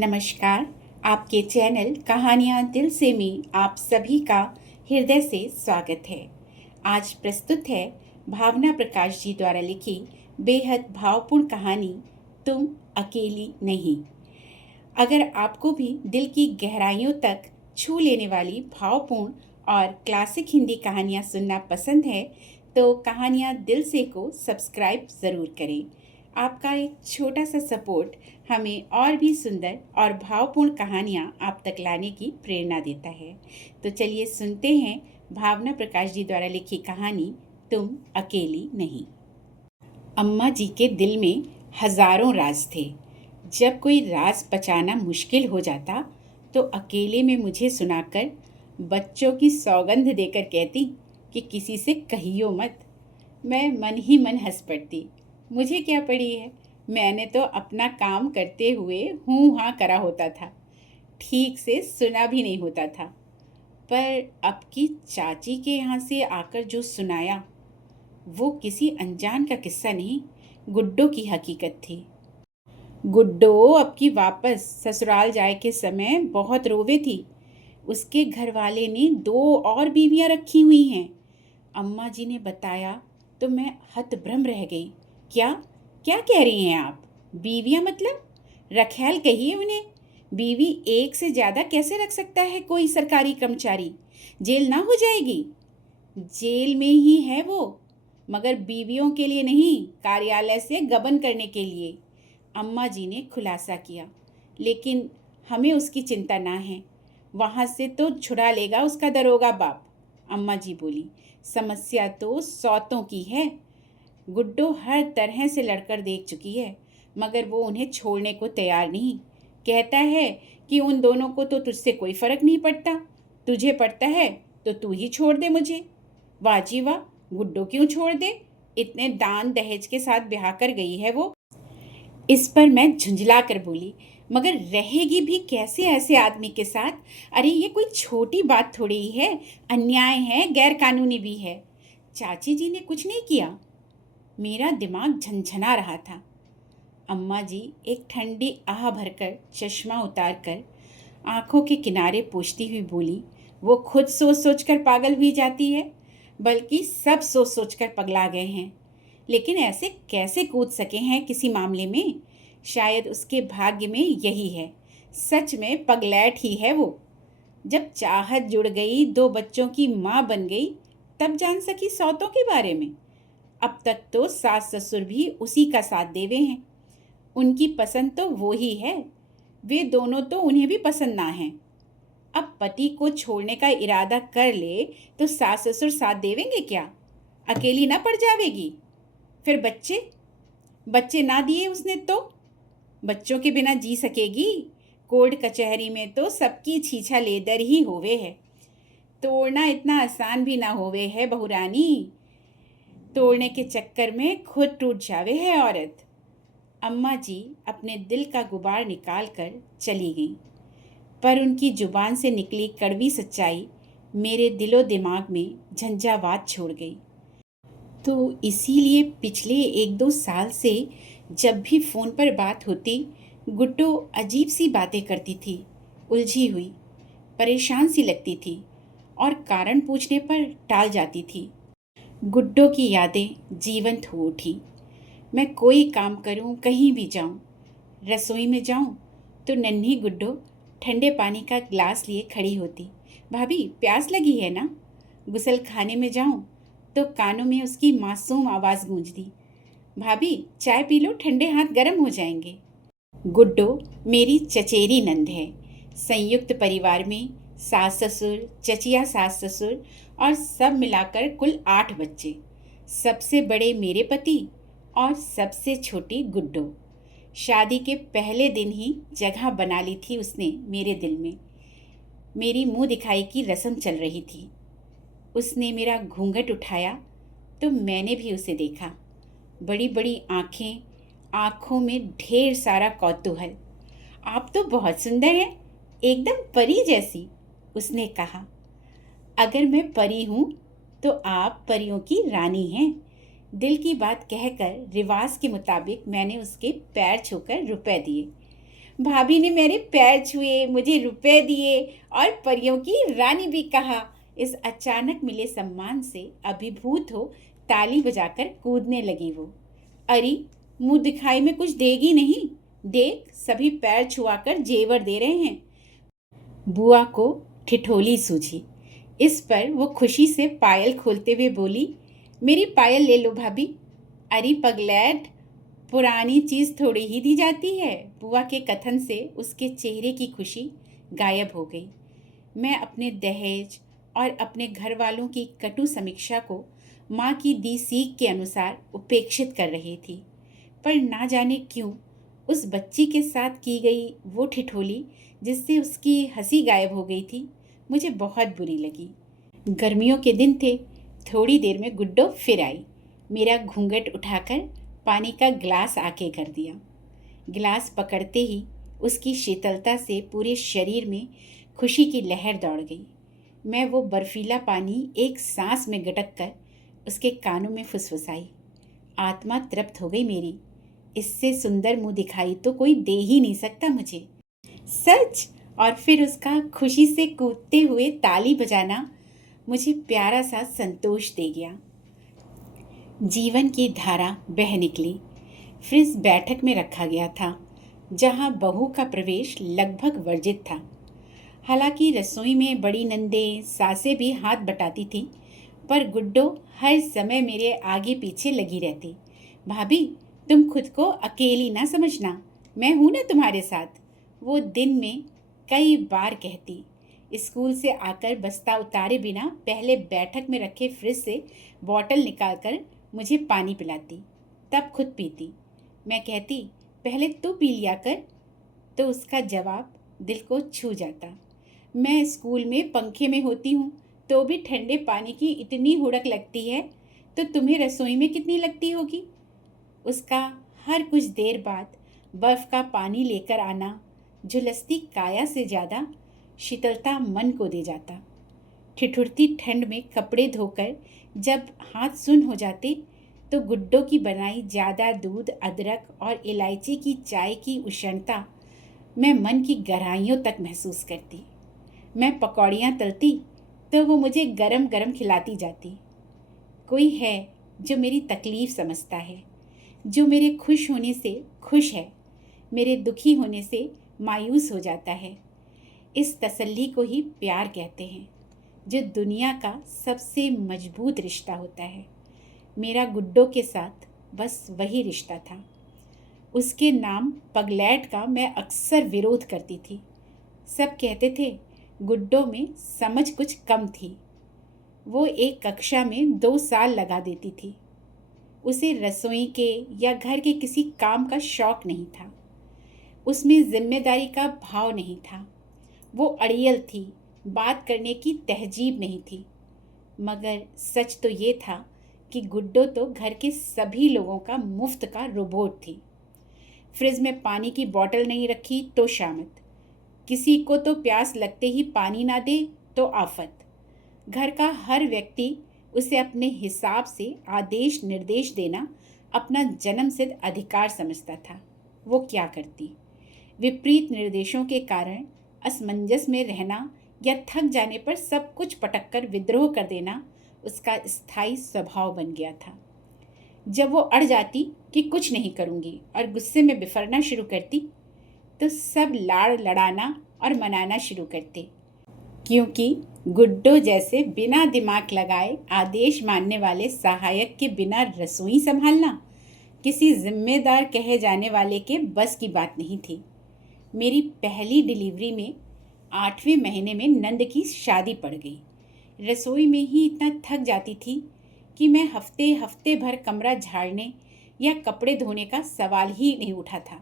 नमस्कार। आपके चैनल कहानियाँ दिल से में आप सभी का हृदय से स्वागत है। आज प्रस्तुत है भावना प्रकाश जी द्वारा लिखी बेहद भावपूर्ण कहानी तुम अकेली नहीं। अगर आपको भी दिल की गहराइयों तक छू लेने वाली भावपूर्ण और क्लासिक हिंदी कहानियाँ सुनना पसंद है तो कहानियाँ दिल से को सब्सक्राइब ज़रूर करें। आपका एक छोटा सा सपोर्ट हमें और भी सुंदर और भावपूर्ण कहानियाँ आप तक लाने की प्रेरणा देता है। तो चलिए सुनते हैं भावना प्रकाश जी द्वारा लिखी कहानी तुम अकेली नहीं। अम्मा जी के दिल में हजारों राज थे। जब कोई राज पचाना मुश्किल हो जाता तो अकेले में मुझे सुनाकर बच्चों की सौगंध देकर कहती कि किसी से कहियो मत। मैं मन ही मन हंस पड़ती। मुझे क्या पड़ी है, मैंने तो अपना काम करते हुए हूँ हाँ करा होता था, ठीक से सुना भी नहीं होता था। पर अब की चाची के यहाँ से आकर जो सुनाया वो किसी अनजान का किस्सा नहीं, गुड्डो की हकीकत थी। गुड्डो अब की वापस ससुराल जाए के समय बहुत रोवे थी। उसके घर वाले ने 2 और बीवियां रखी हुई हैं। अम्मा जी ने बताया तो मैं हतभ्रम रह गई। क्या क्या कह रही हैं आप? बीवियां मतलब? रखैल कहिए उन्हें। बीवी एक से ज़्यादा कैसे रख सकता है कोई सरकारी कर्मचारी? जेल ना हो जाएगी? जेल में ही है वो, मगर बीवियों के लिए नहीं, कार्यालय से गबन करने के लिए, अम्मा जी ने खुलासा किया। लेकिन हमें उसकी चिंता ना है, वहाँ से तो छुड़ा लेगा उसका दरोगा बाप, अम्मा जी बोली। समस्या तो सौतों की है। गुड्डो हर तरह से लड़कर देख चुकी है, मगर वो उन्हें छोड़ने को तैयार नहीं। कहता है कि उन दोनों को तो तुझसे कोई फर्क नहीं पड़ता, तुझे पड़ता है तो तू ही छोड़ दे मुझे। वाह जी वाह, गुड्डो क्यों छोड़ दे? इतने दान दहेज के साथ ब्याह कर गई है वो। इस पर मैं झुंझला कर बोली, मगर रहेगी भी कैसे ऐसे आदमी के साथ? अरे ये कोई छोटी बात थोड़ी ही है, अन्याय है, गैर कानूनी भी है। चाची जी ने कुछ नहीं किया। मेरा दिमाग झंझना रहा था। अम्मा जी एक ठंडी आह भरकर चश्मा उतार कर आंखों के किनारे पोंछती हुई बोली, वो खुद सोच सोच कर पागल हुई जाती है, बल्कि सब सोच सोच कर पगला गए हैं। लेकिन ऐसे कैसे कूद सके हैं किसी मामले में? शायद उसके भाग्य में यही है। सच में पगलैट ही है वो। जब चाहत जुड़ गई, 2 बच्चों की माँ बन गई, तब जान सकी सौतों के बारे में। अब तक तो सास ससुर भी उसी का साथ देवे हैं। उनकी पसंद तो वो ही है, वे दोनों तो उन्हें भी पसंद ना हैं। अब पति को छोड़ने का इरादा कर ले तो सास ससुर साथ देवेंगे क्या? अकेली ना पड़ जावेगी? फिर बच्चे बच्चे ना दिए उसने तो बच्चों के बिना जी सकेगी? कोर्ट कचहरी में तो सबकी छीछा लेदर ही होवे है, तोड़ना इतना आसान भी ना होवे है बहुरानी। तोड़ने के चक्कर में खुद टूट जावे है औरत। अम्मा जी अपने दिल का गुबार निकाल कर चली गईं, पर उनकी जुबान से निकली कड़वी सच्चाई मेरे दिलो दिमाग में झंझावात छोड़ गई। तो इसीलिए पिछले 1-2 साल से जब भी फ़ोन पर बात होती, गुड्डो अजीब सी बातें करती थी, उलझी हुई, परेशान सी लगती थी और कारण पूछने पर टाल जाती थी। गुड्डो की यादें जीवंत हो उठी। मैं कोई काम करूं, कहीं भी जाऊं, रसोई में जाऊं तो नन्ही गुड्डो ठंडे पानी का ग्लास लिए खड़ी होती। भाभी प्यास लगी है ना? गुसल खाने में जाऊं तो कानों में उसकी मासूम आवाज़ गूंजती, भाभी चाय पी लो, ठंडे हाथ गर्म हो जाएंगे। गुड्डो मेरी चचेरी नंद है। संयुक्त परिवार में सास ससुर, चचिया सास ससुर और सब मिलाकर कुल 8 बच्चे। सबसे बड़े मेरे पति और सबसे छोटी गुड्डो। शादी के पहले दिन ही जगह बना ली थी उसने मेरे दिल में। मेरी मुंह दिखाई की रस्म चल रही थी। उसने मेरा घूंघट उठाया तो मैंने भी उसे देखा। बड़ी बड़ी आँखें, आँखों में ढेर सारा कौतूहल। आप तो बहुत सुंदर हैं, एकदम परी जैसी, उसने कहा। अगर मैं परी हूँ तो आप परियों की रानी हैं। दिल की बात कहकर रिवाज के मुताबिक मैंने उसके पैर छूकर रुपए दिए। भाभी ने मेरे पैर छुए, मुझे रुपए दिए और परियों की रानी भी कहा। इस अचानक मिले सम्मान से अभिभूत हो ताली बजाकर कूदने लगी वो। अरे, मुंह दिखाई में कुछ देगी नहीं? देख, सभी पैर छुआकर जेवर दे रहे हैं। बुआ को ठिठोली सूझी। इस पर वो खुशी से पायल खोलते हुए बोली, मेरी पायल ले लो भाभी। अरे पगलैट, पुरानी चीज़ थोड़ी ही दी जाती है। बुआ के कथन से उसके चेहरे की खुशी गायब हो गई। मैं अपने दहेज और अपने घर वालों की कटु समीक्षा को माँ की दी सीख के अनुसार उपेक्षित कर रही थी, पर ना जाने क्यों उस बच्ची के साथ की गई वो ठिठोली जिससे उसकी हंसी गायब हो गई थी, मुझे बहुत बुरी लगी। गर्मियों के दिन थे। थोड़ी देर में गुड्डो फिर आई। मेरा घूंघट उठाकर पानी का गिलास आके कर दिया। गिलास पकड़ते ही उसकी शीतलता से पूरे शरीर में खुशी की लहर दौड़ गई। मैं वो बर्फीला पानी एक सांस में गटक कर उसके कानों में फुसफुसाई। आत्मा तृप्त हो गई मेरी। इससे सुंदर मुंह दिखाई तो कोई दे ही नहीं सकता मुझे। सच। और फिर उसका खुशी से कूदते हुए ताली बजाना मुझे प्यारा सा संतोष दे गया। जीवन की धारा बह निकली। फ्रिज बैठक में रखा गया था, जहां बहू का प्रवेश लगभग वर्जित था। हालांकि रसोई में बड़ी नंदें सासें भी हाथ बटाती थीं, पर गुड्डो हर समय मेरे आगे पीछे लगी रहती। भाभी, तुम खुद को अकेली ना समझना, मैं हूं ना तुम्हारे साथ, वो दिन में कई बार कहती। स्कूल से आकर बस्ता उतारे बिना पहले बैठक में रखे फ्रिज से बॉटल निकालकर मुझे पानी पिलाती, तब खुद पीती। मैं कहती, पहले तू पी लिया कर, तो उसका जवाब दिल को छू जाता। मैं स्कूल में पंखे में होती हूँ तो भी ठंडे पानी की इतनी हुड़क लगती है, तो तुम्हें रसोई में कितनी लगती होगी। उसका हर कुछ देर बाद बर्फ़ का पानी लेकर आना झुलसती काया से ज़्यादा शीतलता मन को दे जाता। ठिठुरती ठंड में कपड़े धोकर जब हाथ सुन हो जाते, तो गुड्डों की बनाई ज़्यादा दूध, अदरक और इलायची की चाय की उष्णता मैं मन की गहराइयों तक महसूस करती। मैं पकौड़ियाँ तलती तो वो मुझे गरम गरम खिलाती जाती। कोई है जो मेरी तकलीफ़ समझता है, जो मेरे खुश होने से खुश है, मेरे दुखी होने से मायूस हो जाता है। इस तसल्ली को ही प्यार कहते हैं, जो दुनिया का सबसे मजबूत रिश्ता होता है। मेरा गुड्डो के साथ बस वही रिश्ता था। उसके नाम पगलैट का मैं अक्सर विरोध करती थी। सब कहते थे गुड्डो में समझ कुछ कम थी। वो एक कक्षा में 2 साल लगा देती थी। उसे रसोई के या घर के किसी काम का शौक नहीं था। उसमें जिम्मेदारी का भाव नहीं था। वो अड़ियल थी, बात करने की तहजीब नहीं थी। मगर सच तो ये था कि गुड्डो तो घर के सभी लोगों का मुफ्त का रोबोट थी। फ्रिज में पानी की बोतल नहीं रखी तो शामत, किसी को तो प्यास लगते ही पानी ना दे तो आफत। घर का हर व्यक्ति उसे अपने हिसाब से आदेश निर्देश देना अपना जन्मसिद्ध अधिकार समझता था। वो क्या करती? विपरीत निर्देशों के कारण असमंजस में रहना या थक जाने पर सब कुछ पटककर विद्रोह कर देना उसका स्थायी स्वभाव बन गया था। जब वो अड़ जाती कि कुछ नहीं करूँगी और गुस्से में बिफरना शुरू करती, तो सब लाड़ लड़ाना और मनाना शुरू करते, क्योंकि गुड्डो जैसे बिना दिमाग लगाए आदेश मानने वाले सहायक के बिना रसोई संभालना किसी जिम्मेदार कहे जाने वाले के बस की बात नहीं थी। मेरी पहली डिलीवरी में 8वें महीने में नंद की शादी पड़ गई। रसोई में ही इतना थक जाती थी कि मैं हफ्ते हफ्ते भर कमरा झाड़ने या कपड़े धोने का सवाल ही नहीं उठा था।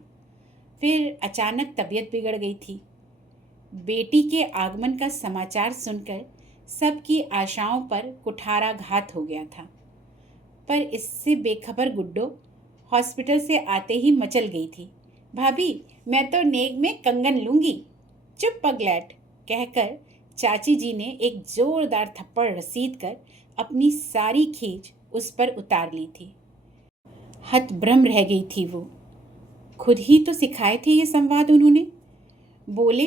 फिर अचानक तबीयत बिगड़ गई थी। बेटी के आगमन का समाचार सुनकर सबकी आशाओं पर कुठाराघात हो गया था। पर इससे बेखबर गुड्डो हॉस्पिटल से आते ही मचल गई थी, भाभी मैं तो नेक में कंगन लूँगी। चुप पगलैट, कहकर चाची जी ने एक जोरदार थप्पड़ रसीद कर अपनी सारी खींच उस पर उतार ली थी। हतभ्रम रह गई थी वो। खुद ही तो सिखाए थे ये संवाद उन्होंने। बोले,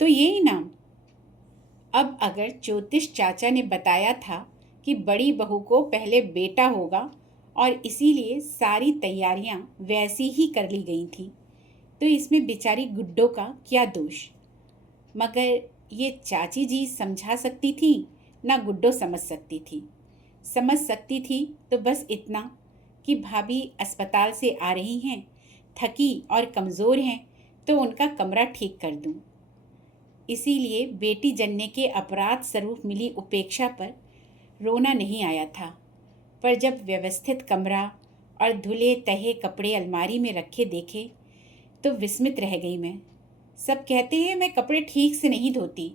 तो ये इनाम। अब अगर ज्योतिष चाचा ने बताया था कि बड़ी बहू को पहले बेटा होगा और इसीलिए सारी तैयारियां वैसी ही कर ली गई थी, तो इसमें बेचारी गुड्डो का क्या दोष। मगर ये चाची जी समझा सकती थी ना गुड्डो समझ सकती थी। समझ सकती थी तो बस इतना कि भाभी अस्पताल से आ रही हैं, थकी और कमज़ोर हैं, तो उनका कमरा ठीक कर दूं। इसीलिए बेटी जनने के अपराध स्वरूप मिली उपेक्षा पर रोना नहीं आया था। पर जब व्यवस्थित कमरा और धुले तहे कपड़े अलमारी में रखे देखे तो विस्मित रह गई मैं। सब कहते हैं मैं कपड़े ठीक से नहीं धोती,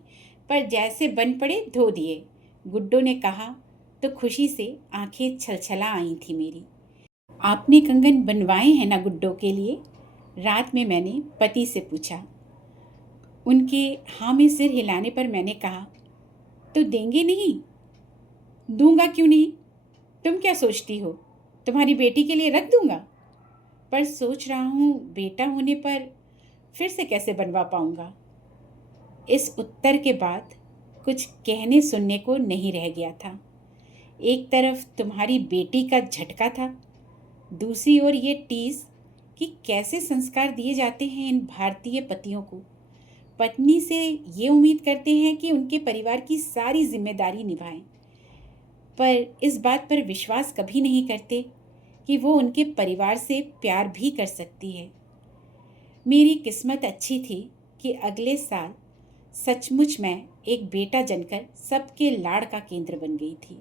पर जैसे बन पड़े धो दिए, गुड्डो ने कहा तो खुशी से आंखें छलछला आई थी मेरी। आपने कंगन बनवाए हैं ना गुड्डो के लिए? रात में मैंने पति से पूछा। उनके हाँ में सिर हिलाने पर मैंने कहा, तो देंगे नहीं? दूंगा क्यों नहीं? तुम क्या सोचती हो, तुम्हारी बेटी के लिए रख दूंगा? पर सोच रहा हूँ बेटा होने पर फिर से कैसे बनवा पाऊंगा। इस उत्तर के बाद कुछ कहने सुनने को नहीं रह गया था। एक तरफ तुम्हारी बेटी का झटका था, दूसरी ओर ये टीस कि कैसे संस्कार दिए जाते हैं इन भारतीय पतियों को। पत्नी से ये उम्मीद करते हैं कि उनके परिवार की सारी जिम्मेदारी निभाएं, पर इस बात पर विश्वास कभी नहीं करते कि वो उनके परिवार से प्यार भी कर सकती है। मेरी किस्मत अच्छी थी कि अगले साल सचमुच मैं एक बेटा जनकर सबके लाड़ का केंद्र बन गई थी।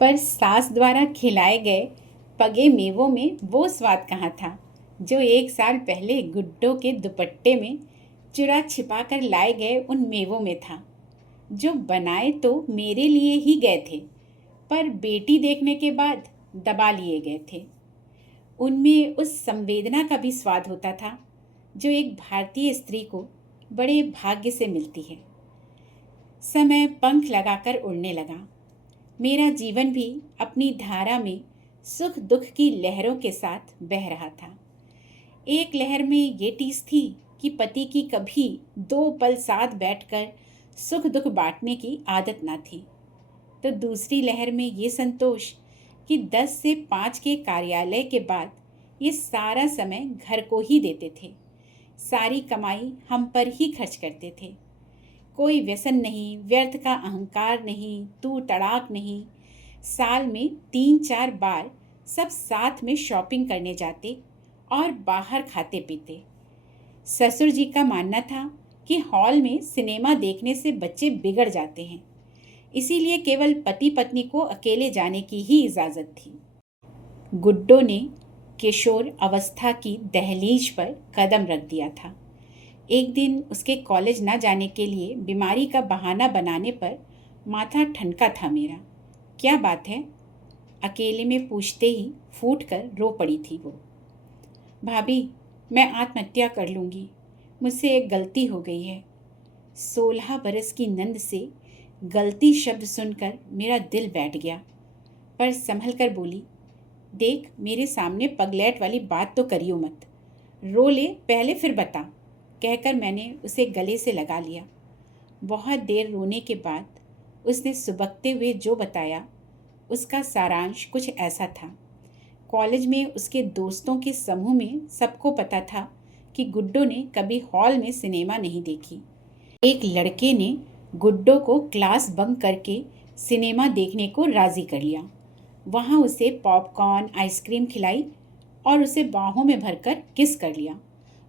पर सास द्वारा खिलाए गए पगे मेवों में वो स्वाद कहाँ था जो 1 साल पहले गुड्डो के दुपट्टे में चुरा छिपा कर लाए गए उन मेवों में था, जो बनाए तो मेरे लिए ही गए थे, पर बेटी देखने के बाद दबा लिए गए थे। उनमें उस संवेदना का भी स्वाद होता था जो एक भारतीय स्त्री को बड़े भाग्य से मिलती है। समय पंख लगाकर उड़ने लगा। मेरा जीवन भी अपनी धारा में सुख दुख की लहरों के साथ बह रहा था। एक लहर में ये टीस थी कि पति की कभी 2 पल साथ बैठकर सुख दुख बांटने की आदत ना थी, तो दूसरी लहर में ये संतोष कि 10 से 5 के कार्यालय के बाद ये सारा समय घर को ही देते थे। सारी कमाई हम पर ही खर्च करते थे। कोई व्यसन नहीं, व्यर्थ का अहंकार नहीं, तू तड़ाक नहीं। साल में 3-4 बार सब साथ में शॉपिंग करने जाते और बाहर खाते पीते। ससुर जी का मानना था कि हॉल में सिनेमा देखने से बच्चे बिगड़ जाते हैं, इसीलिए केवल पति पत्नी को अकेले जाने की ही इजाज़त थी। गुड्डो ने किशोर अवस्था की दहलीज पर कदम रख दिया था। एक दिन उसके कॉलेज ना जाने के लिए बीमारी का बहाना बनाने पर माथा ठनका था मेरा। क्या बात है? अकेले में पूछते ही फूट कर रो पड़ी थी वो। भाभी, मैं आत्महत्या कर लूँगी, मुझसे एक गलती हो गई है। 16 बरस की नंद से गलती शब्द सुनकर मेरा दिल बैठ गया, पर संभल कर बोली, देख मेरे सामने पगलैट वाली बात तो करियो मत, रो ले पहले फिर बता, कहकर मैंने उसे गले से लगा लिया। बहुत देर रोने के बाद उसने सुबकते हुए जो बताया उसका सारांश कुछ ऐसा था। कॉलेज में उसके दोस्तों के समूह में सबको पता था कि गुड्डो ने कभी हॉल में सिनेमा नहीं देखी। एक लड़के ने गुड्डो को क्लास बंक करके सिनेमा देखने को राज़ी कर लिया। वहाँ उसे पॉपकॉर्न, आइसक्रीम खिलाई और उसे बाहों में भरकर किस कर लिया।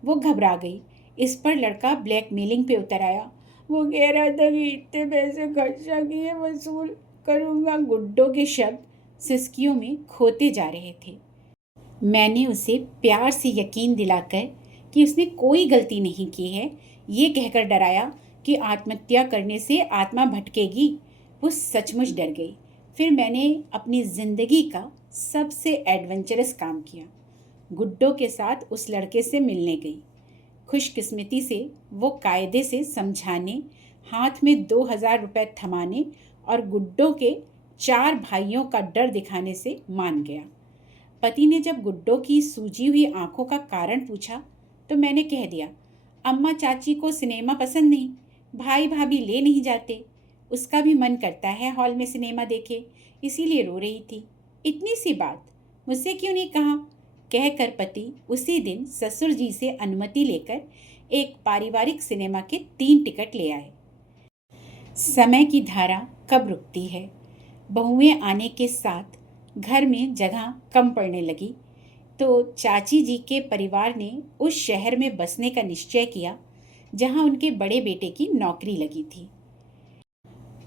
वो घबरा गई। इस पर लड़का ब्लैकमेलिंग पे उतर आया। वो कह रहा था कि इतने पैसे खर्चा किए वसूल करूँगा। गुड्डो के शब्द सिसकियों में खोते जा रहे थे। मैंने उसे प्यार से यकीन दिलाकर कि उसने कोई गलती नहीं की है, ये कहकर डराया कि आत्महत्या करने से आत्मा भटकेगी। वो सचमुच डर गई। फिर मैंने अपनी ज़िंदगी का सबसे एडवेंचरस काम किया। गुड्डो के साथ उस लड़के से मिलने गई। खुशकिस्मती से वो कायदे से समझाने, हाथ में 2000 रुपये थमाने और गुड्डो के 4 भाइयों का डर दिखाने से मान गया। पति ने जब गुड्डो की सूजी हुई आंखों का कारण पूछा तो मैंने कह दिया, अम्मा चाची को सिनेमा पसंद नहीं, भाई भाभी ले नहीं जाते, उसका भी मन करता है हॉल में सिनेमा देखे, इसीलिए रो रही थी। इतनी सी बात, मुझसे क्यों नहीं कहा? कहकर पति उसी दिन ससुर जी से अनुमति लेकर एक पारिवारिक सिनेमा के 3 टिकट ले आए। समय की धारा कब रुकती है? बहुएं आने के साथ घर में जगह कम पड़ने लगी तो चाची जी के परिवार ने उस शहर में बसने का निश्चय किया जहां उनके बड़े बेटे की नौकरी लगी थी।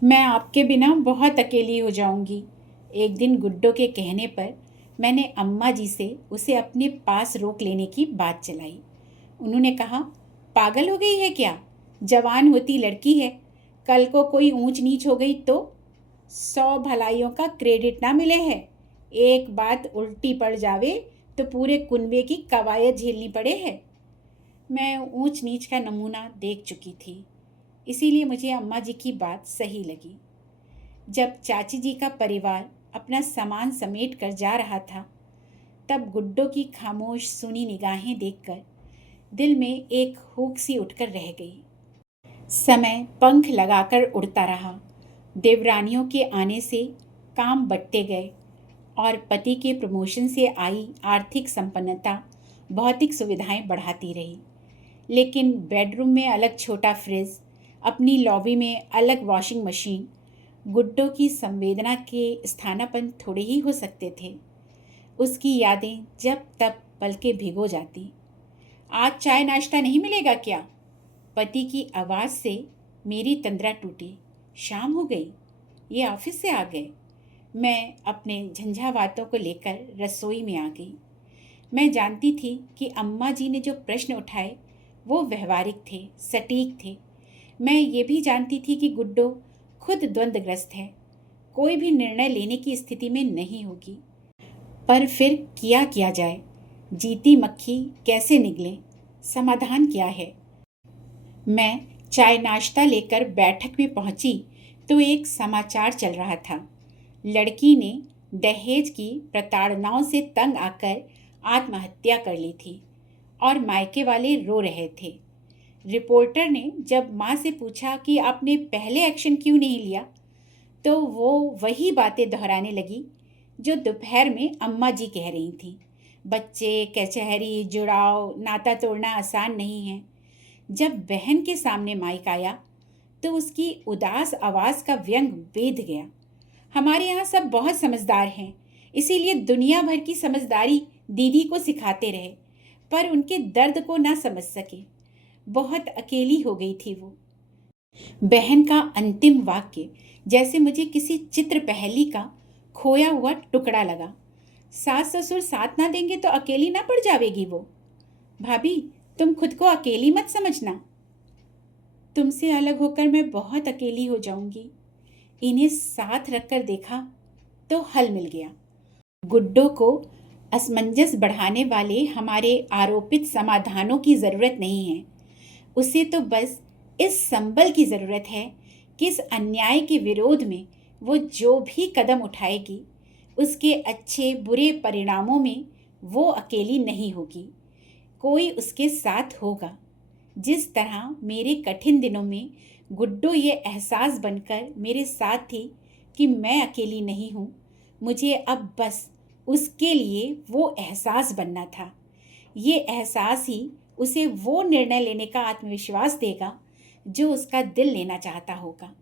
मैं आपके बिना बहुत अकेली हो जाऊंगी, एक दिन गुड्डो के कहने पर मैंने अम्मा जी से उसे अपने पास रोक लेने की बात चलाई। उन्होंने कहा, पागल हो गई है क्या? जवान होती लड़की है, कल को कोई ऊंच नीच हो गई तो 100 भलाइयों का क्रेडिट ना मिले है। एक बात उल्टी पड़ जावे तो पूरे कुनबे की कवायद झेलनी पड़े है। मैं ऊंच नीच का नमूना देख चुकी थी, इसीलिए मुझे अम्मा जी की बात सही लगी। जब चाची जी का परिवार अपना सामान समेट कर जा रहा था, तब गुड्डो की खामोश सुनी निगाहें देखकर दिल में एक हुक सी उठकर रह गई। समय पंख लगाकर उड़ता रहा। देवरानियों के आने से काम बंटते गए और पति के प्रमोशन से आई आर्थिक संपन्नता भौतिक सुविधाएं बढ़ाती रही। लेकिन बेडरूम में अलग छोटा फ्रिज, अपनी लॉबी में अलग वॉशिंग मशीन, गुड्डो की संवेदना के स्थानापन्न थोड़े ही हो सकते थे। उसकी यादें जब तब पलके भिगो जाती। आज चाय नाश्ता नहीं मिलेगा क्या? पति की आवाज़ से मेरी तंद्रा टूटी। शाम हो गई, ये ऑफिस से आ गए। मैं अपने झंझावातों को लेकर रसोई में आ गई। मैं जानती थी कि अम्मा जी ने जो प्रश्न उठाए वो व्यवहारिक थे, सटीक थे। मैं ये भी जानती थी कि गुड्डो खुद द्वंद्वग्रस्त है, कोई भी निर्णय लेने की स्थिति में नहीं होगी। पर फिर किया जाए? जीती मक्खी कैसे निकले? समाधान क्या है? मैं चाय नाश्ता लेकर बैठक में पहुंची तो एक समाचार चल रहा था। लड़की ने दहेज की प्रताड़नाओं से तंग आकर आत्महत्या कर ली थी और मायके वाले रो रहे थे। रिपोर्टर ने जब माँ से पूछा कि आपने पहले एक्शन क्यों नहीं लिया, तो वो वही बातें दोहराने लगी जो दोपहर में अम्मा जी कह रही थी। बच्चे, कचहरी, जुड़ाव, नाता तोड़ना आसान नहीं है। जब बहन के सामने माइक आया तो उसकी उदास आवाज़ का व्यंग वेध गया। हमारे यहाँ सब बहुत समझदार हैं, इसीलिए दुनिया भर की समझदारी दीदी को सिखाते रहे, पर उनके दर्द को ना समझ सके। बहुत अकेली हो गई थी वो। बहन का अंतिम वाक्य जैसे मुझे किसी चित्र पहेली का खोया हुआ टुकड़ा लगा। सास ससुर साथ ना देंगे तो अकेली ना पड़ जावेगी वो। भाभी, तुम खुद को अकेली मत समझना। तुमसे अलग होकर मैं बहुत अकेली हो जाऊंगी। इन्हें साथ रखकर देखा तो हल मिल गया। गुड्डो को असमंजस बढ़ाने वाले हमारे आरोपित समाधानों की ज़रूरत नहीं है। उसे तो बस इस संबल की ज़रूरत है कि इस अन्याय के विरोध में वो जो भी कदम उठाएगी, उसके अच्छे बुरे परिणामों में वो अकेली नहीं होगी, कोई उसके साथ होगा। जिस तरह मेरे कठिन दिनों में गुड्डो ये एहसास बनकर मेरे साथ थी कि मैं अकेली नहीं हूँ, मुझे अब बस उसके लिए वो एहसास बनना था। ये एहसास ही उसे वो निर्णय लेने का आत्मविश्वास देगा जो उसका दिल लेना चाहता होगा।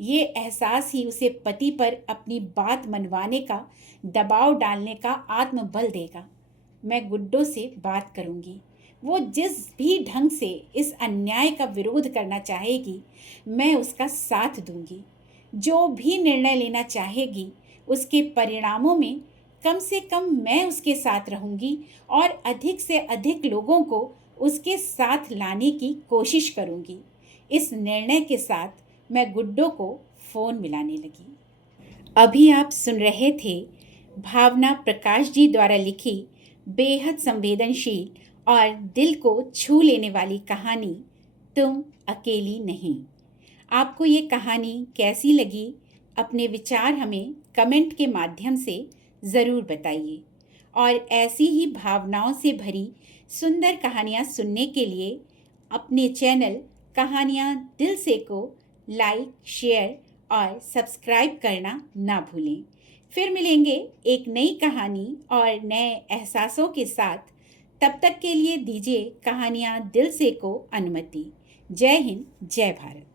ये एहसास ही उसे पति पर अपनी बात मनवाने का, दबाव डालने का आत्मबल देगा। मैं गुड्डो से बात करूँगी। वो जिस भी ढंग से इस अन्याय का विरोध करना चाहेगी, मैं उसका साथ दूंगी। जो भी निर्णय लेना चाहेगी, उसके परिणामों में कम से कम मैं उसके साथ रहूंगी और अधिक से अधिक लोगों को उसके साथ लाने की कोशिश करूंगी। इस निर्णय के साथ मैं गुड्डो को फ़ोन मिलाने लगी। अभी आप सुन रहे थे भावना प्रकाश जी द्वारा लिखी बेहद संवेदनशील और दिल को छू लेने वाली कहानी तुम अकेली नहीं। आपको ये कहानी कैसी लगी? अपने विचार हमें कमेंट के माध्यम से ज़रूर बताइए। और ऐसी ही भावनाओं से भरी सुंदर कहानियाँ सुनने के लिए अपने चैनल कहानियाँ दिल से को लाइक, शेयर और सब्सक्राइब करना ना भूलें। फिर मिलेंगे एक नई कहानी और नए एहसासों के साथ। तब तक के लिए दीजिए कहानियाँ दिल से को अनुमति। जय हिंद, जय भारत।